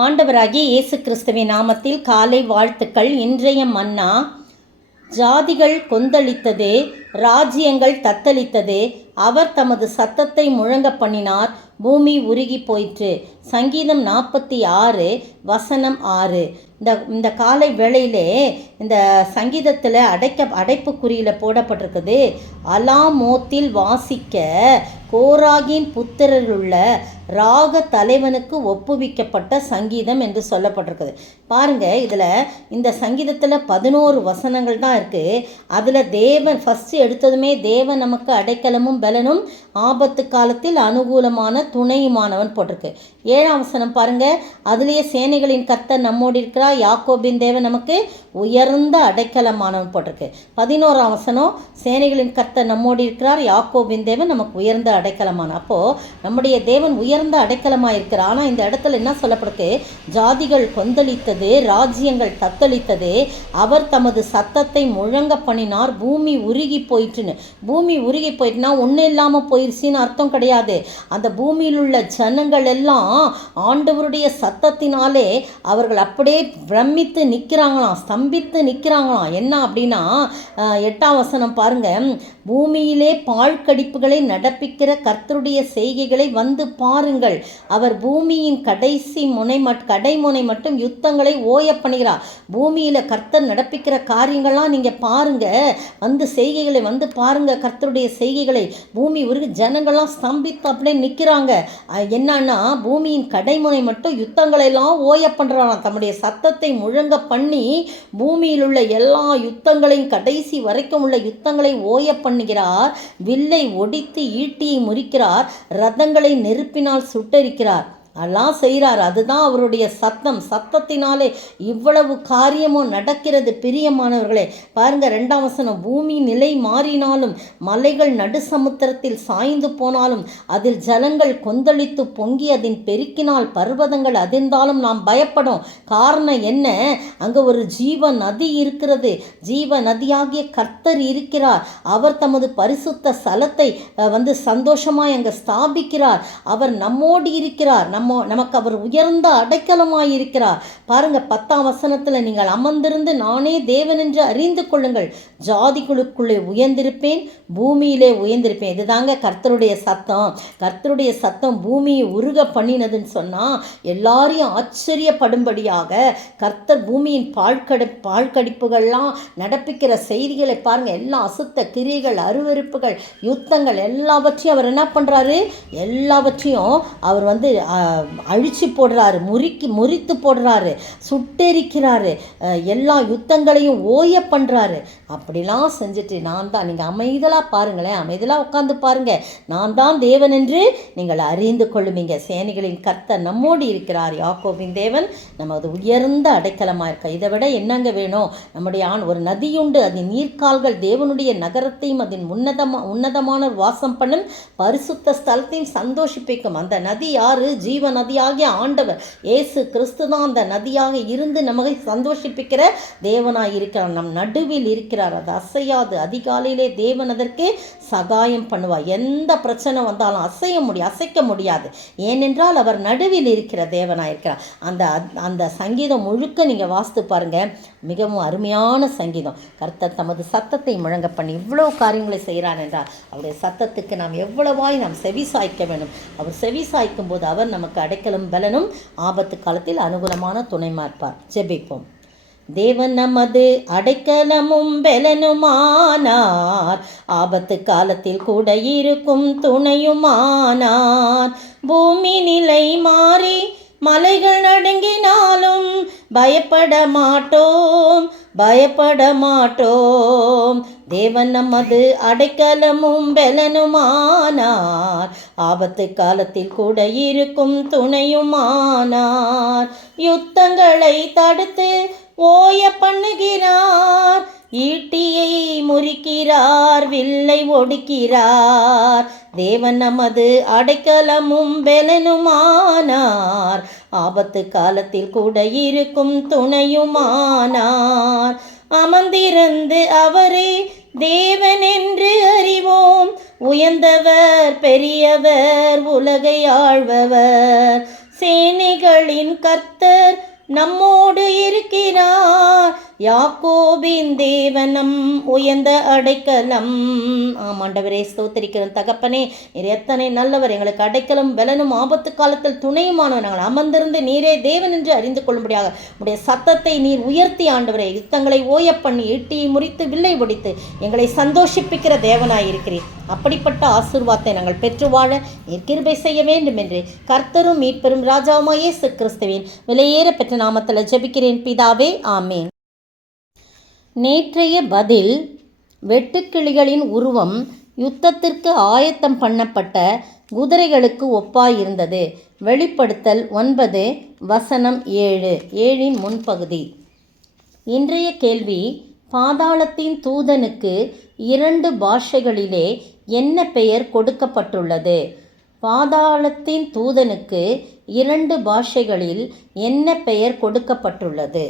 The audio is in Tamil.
ஆண்டவராகிய இயேசு கிறிஸ்துவின் நாமத்தில் காலை வாழ்த்துக்கள். இன்றைய மன்னா: ஜாதிகள் கொந்தளித்தது, ராஜ்யங்கள் தத்தளித்தது, அவர் தமது சத்தத்தை முழங்க பண்ணினார், பூமி உருகி போயிற்று. சங்கீதம் 46 வசனம் 6. இந்த காலை வேளையிலே இந்த சங்கீதத்தில் அடைப்புக்குறியில் போடப்பட்டிருக்குது. அலாமோத்தில் வாசிக்க கோராகின் புத்திரருள்ள ராக தலைவனுக்கு ஒப்புவிக்கப்பட்ட சங்கீதம் என்று சொல்லப்பட்டிருக்குது. பாருங்கள், இதில் இந்த சங்கீதத்தில் 11 வசனங்கள் தான் இருக்குது. அதில் தேவன் ஃபஸ்ட்டு எடுத்ததுமே தேவன் நமக்கு அடைக்கலமும் பலனும் ஆபத்து காலத்தில் அனுகூலமான துணையுமானவன் போட்டிருக்கு. 7ஆம் வசனம் பாருங்கள், அதுலேயே சேனைகளின் கர்த்தர் நம்மோடு இருக்கிறார், யாக்கோபின் தேவன் நமக்கு உயர்ந்த அடைக்கலமானவன் போட்டிருக்கு. 11ஆம் வசனம், சேனைகளின் கர்த்தர் நம்மோடு இருக்கிறார், யாக்கோபின் தேவன் நமக்கு உயர்ந்த அடைக்கலமான. அப்போது நம்முடைய தேவன் உயர்ந்த அடைக்கலமாக இருக்கிறார். ஆனால் இந்த இடத்துல என்ன சொல்லப்படுது? ஜாதிகள் கொந்தளித்தது, ராஜ்யங்கள் தத்தளித்தது, அவர் தமது சத்தத்தை முழங்க பண்ணினார், பூமி உருகி போயிட்டுன்னு. பூமி உருகி போயிட்டுனா ஒன்றும் இல்லாமல் போயிடுச்சின்னு அர்த்தம் கிடையாது. அந்த பூமியில் உள்ள ஜனங்கள் எல்லாம் ஆண்டவருடைய சத்தத்தினாலே அவர்கள் அப்படியே பிரமித்து நிற்கிறாங்களாம், ஸ்தம்பித்து நிற்கிறாங்களாம். என்ன அப்படின்னா 8ஆம் வசனம் பாருங்க, பூமியிலே பாழ்கடிப்புகளை நடப்பிக்கிற கர்த்தருடைய செய்கைகளை வந்து பாருங்கள், அவர் பூமியின் கடைமுனை மட்டும் யுத்தங்களை ஓய பண்ணுகிறார். பூமியில் கர்த்தர் நடப்பிக்கிற காரியங்கள்லாம் நீங்கள் பாருங்க, வந்து செய்கைகளை வந்து பாருங்க, கர்த்தருடைய செய்கைகளை. பூமி உருகி ஜனங்கள்லாம் ஸ்தம்பித்து அப்படியே நிற்கிறாங்க. என்னன்னா, பூமியின் கடைமுனை மட்டும் யுத்தங்களை எல்லாம் ஓய பண்ணுறாங்க. தம்முடைய சத்தத்தை முழங்க பண்ணி பூமியில் உள்ள எல்லா யுத்தங்களையும் கடைசி வரைக்கும் உள்ள யுத்தங்களை ஓய பண்ணுகிறார். வில்லை ஒடித்து ஈட்டியை முறிக்கிறார், ரதங்களை நெருப்பினால் சுட்டரிக்கிறார். எல்லாம் செய்கிறார். அதுதான் அவருடைய சத்தத்தினாலே இவ்வளவு காரியமும் நடக்கிறது. பிரியமானவர்களே பாருங்க, 2ஆம் வசனம், பூமி நிலை மாறினாலும் மலைகள் நடு சமுத்திரத்தில் சாய்ந்து போனாலும் அதில் ஜலங்கள் கொந்தளித்து பொங்கி அதன் பெருக்கினால் பர்வதங்கள் அதிர்ந்தாலும் நாம் பயப்படும். காரணம் என்ன? அங்கே ஒரு ஜீவ நதி இருக்கிறது. ஜீவ நதியாகிய கர்த்தர் இருக்கிறார். அவர் தமது பரிசுத்த ஸ்தலத்தை சந்தோஷமாய் அங்கே ஸ்தாபிக்கிறார். அவர் நம்மோடு இருக்கிறார். நமக்கு அவர் உயர்ந்த அடைக்கலமாயிருக்கிறார். பாருங்க, 10ஆம் வசனத்தில், நீங்கள் அமர்ந்திருந்து நானே தேவன் என்று அறிந்து கொள்ளுங்கள், ஜாதிகளுக்குள்ளே உயர்ந்திருப்பேன், பூமியிலே உயர்ந்திருப்பேன். இதுதாங்க கர்த்தருடைய சத்தம். கர்த்தருடைய சத்தம் பூமியை உருக பண்ணினதுன்னு சொன்னால் எல்லாரையும் ஆச்சரியப்படும்படியாக கர்த்தர் பூமியின் பாழ்கடிப்புகள்லாம் நடப்பிக்கிற செய்திகளை பாருங்கள். எல்லாம் அசுத்த கிரியைகள், அருவருப்புகள், யுத்தங்கள் எல்லாவற்றையும் அவர் என்ன பண்ணுறாரு? எல்லாவற்றையும் அவர் அழிச்சு போடுறாரு, முறித்து போடுறாரு, சுட்டெரிக்கிறாரு, எல்லா யுத்தங்களையும் ஓய பண்ணுறாரு. அப்படிலாம் செஞ்சுட்டு நான் தான், நீங்கள் அமைதலாக பாருங்களேன், அமைதலாக உட்காந்து பாருங்கள், நான் தான் தேவன் என்று நீங்கள் அறிந்து கொள்ளுவீங்க. சேனைகளின் கர்த்தர் நம்மோடு இருக்கிறார், யாக்கோபின் தேவன் நமது உயர்ந்த அடைக்கலமாக இருக்க. இதை விட என்னங்க வேணும்? நம்முடைய ஒரு நதியுண்டு, அதன் நீர்க்கால்கள் தேவனுடைய நகரத்தையும் அதன் உன்னதமான வாசம் பண்ணும் பரிசுத்த ஸ்தலத்தையும் சந்தோஷிப்பிக்கும். அந்த நதி யாரு? ஜீவ நதியாகிய ஆண்டவர் இயேசு கிறிஸ்து தான் அந்த நதியாக இருந்து நமக்கு சந்தோஷிப்பிக்கிற தேவனாய் இருக்கிறார். நம் நடுவில் இருக்கிறார். அது அசையாது. அதிகாலையிலே தேவன் அதற்கு சகாயம் பண்ணுவார். எந்த பிரச்சனை வந்தாலும் அசைக்க முடியாது. ஏனென்றால் அவர் நடுவில் இருக்கிற தேவனாய் இருக்கிறார். அந்த சங்கீதம் முழுக்க நீங்கள் வாசித்து பாருங்க, மிகவும் அருமையான சங்கீதம். கர்த்தர் தமது சத்தத்தை முழங்க பண்ணி இவ்வளோ காரியங்களை செய்கிறார் என்றால் அவருடைய சத்தத்துக்கு நாம் எவ்வளவாய் நாம் செவி சாய்க்க வேண்டும். அவர் செவி சாய்க்கும் போது அவர் நமக்கு அடைக்கலும் பலனும் ஆபத்து காலத்தில் அனுகூலமான துணைமா இருப்பார். ஜெபிப்போம். தேவன் நமது அடைக்கலமும் பலனுமானார், ஆபத்து காலத்தில் கூட இருக்கும் துணையுமானார். பூமி நிலை மாறி மலைகள் நடுங்கினாலும் பயப்பட மாட்டோம். தேவன் நமது அடைக்கலமும் பலனுமானார், ஆபத்து காலத்தில் கூட இருக்கும் துணையுமானார். யுத்தங்களை தடுத்து ஓய பண்ணுகிறார், ஈட்டியை முறிக்கிறார், வில்லை ஒடுக்கிறார். தேவன் நமது அடைக்கலமும் பலனுமானார், ஆபத்து காலத்தில் கூட இருக்கும் துணையுமானார். அமர்ந்திருந்து அவரே தேவன் என்று அறிவோம், உயர்ந்தவர் பெரியவர் உலகை ஆள்பவர். சேனைகளின் கர்த்தர் நம்மோடு இருக்கிறார். யாக்கோபின் தேவனம் உயர்ந்த அடைக்கலம். ஆமாண்டவரே, ஸ்தோத்திரிக்கிறோம் தகப்பனே. நீர் எத்தனை நல்லவர், எங்களுக்கு அடைக்கலம் பலனும் ஆபத்து காலத்தில் துணையுமானவர். நாங்கள் அமர்ந்திருந்து நீரே தேவன் என்று அறிந்து கொள்ளும்படியாக உடைய சத்தத்தை நீர் உயர்த்தி ஆண்டவரே, யுத்தங்களை ஓய பண்ணி ஈட்டியை முறித்து வில்லை பிடித்து எங்களை சந்தோஷிப்பிக்கிற தேவனாயிருக்கிறீர். அப்படிப்பட்ட ஆசீர்வாதத்தை நாங்கள் பெற்று வாழ நீர் கிருபை செய்ய வேண்டும் என்று கர்த்தரும் மீட்பெரும் ராஜாவுமாய் இயேசு கிறிஸ்துவின் விலையேற பெற்ற நாமத்தில் ஜெபிக்கிறேன் பிதாவே, ஆமேன். நேற்றைய பதில், வெட்டுக்கிளிகளின் உருவம் யுத்தத்திற்கு ஆயத்தம் பண்ணப்பட்ட குதிரைகளுக்கு ஒப்பாயிருந்தது. வெளிப்படுத்தல் 9 வசனம் 7 முன்பகுதி. இன்றைய கேள்வி, பாதாளத்தின் தூதனுக்கு 2 பாஷைகளிலே என்ன பெயர் கொடுக்கப்பட்டுள்ளது? பாதாளத்தின் தூதனுக்கு 2 பாஷைகளில் என்ன பெயர் கொடுக்கப்பட்டுள்ளது?